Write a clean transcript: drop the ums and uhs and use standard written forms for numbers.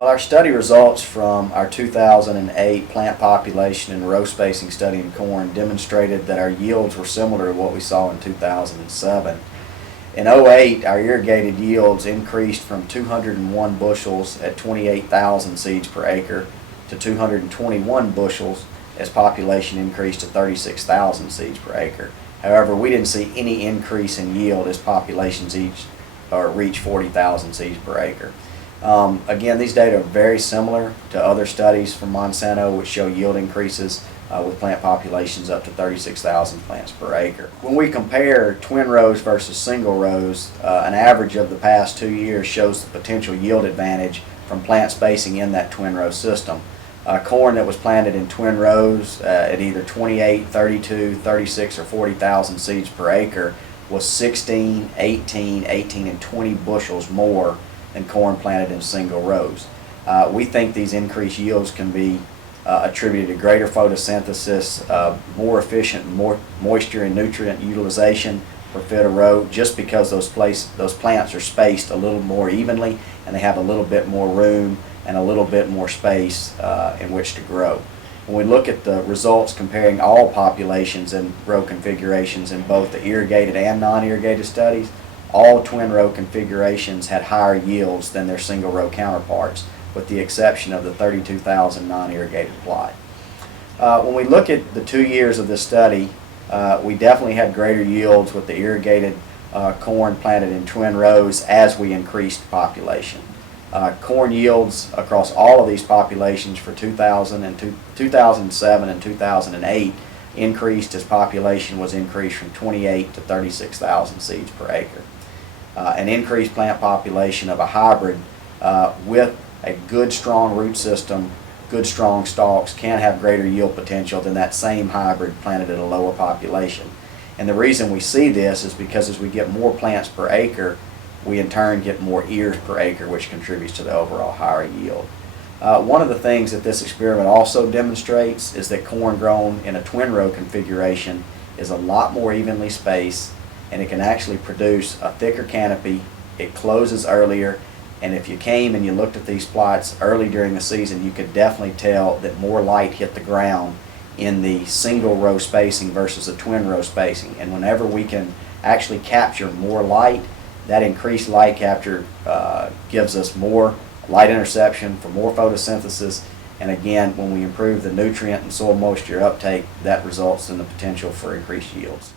Well, our study results from our 2008 plant population and row spacing study in corn demonstrated that our yields were similar to what we saw in 2007. In 2008, our irrigated yields increased from 201 bushels at 28,000 seeds per acre to 221 bushels as population increased to 36,000 seeds per acre. However, we didn't see any increase in yield as populations reach 40,000 seeds per acre. Again, these data are very similar to other studies from Monsanto which show yield increases with plant populations up to 36,000 plants per acre. When we compare twin rows versus single rows, an average of the past 2 years shows the potential yield advantage from plant spacing in that twin row system. Corn that was planted in twin rows at either 28, 32, 36, or 40,000 seeds per acre was 16, 18, and 20 bushels more than corn planted in single rows. We think these increased yields can be attributed to greater photosynthesis, more efficient moisture and nutrient utilization per foot of row, just because those plants are spaced a little more evenly and they have a little bit more room and a little bit more space in which to grow. When we look at the results comparing all populations and row configurations in both the irrigated and non-irrigated studies, all twin row configurations had higher yields than their single row counterparts, with the exception of the 32,000 non-irrigated plot. When we look at the 2 years of this study, we definitely had greater yields with the irrigated corn planted in twin rows as we increased population. Corn yields across all of these populations for 2007 and 2008 increased as population was increased from 28 to 36,000 seeds per acre. An increased plant population of a hybrid with a good strong root system, good strong stalks, can have greater yield potential than that same hybrid planted at a lower population. And the reason we see this is because as we get more plants per acre, we in turn get more ears per acre, which contributes to the overall higher yield. One of the things that this experiment also demonstrates is that corn grown in a twin row configuration is a lot more evenly spaced, and it can actually produce a thicker canopy. It closes earlier, and if you came and you looked at these plots early during the season, you could definitely tell that more light hit the ground in the single row spacing versus the twin row spacing. And whenever we can actually capture more light, that increased light capture gives us more light interception for more photosynthesis, and again, when we improve the nutrient and soil moisture uptake, that results in the potential for increased yields.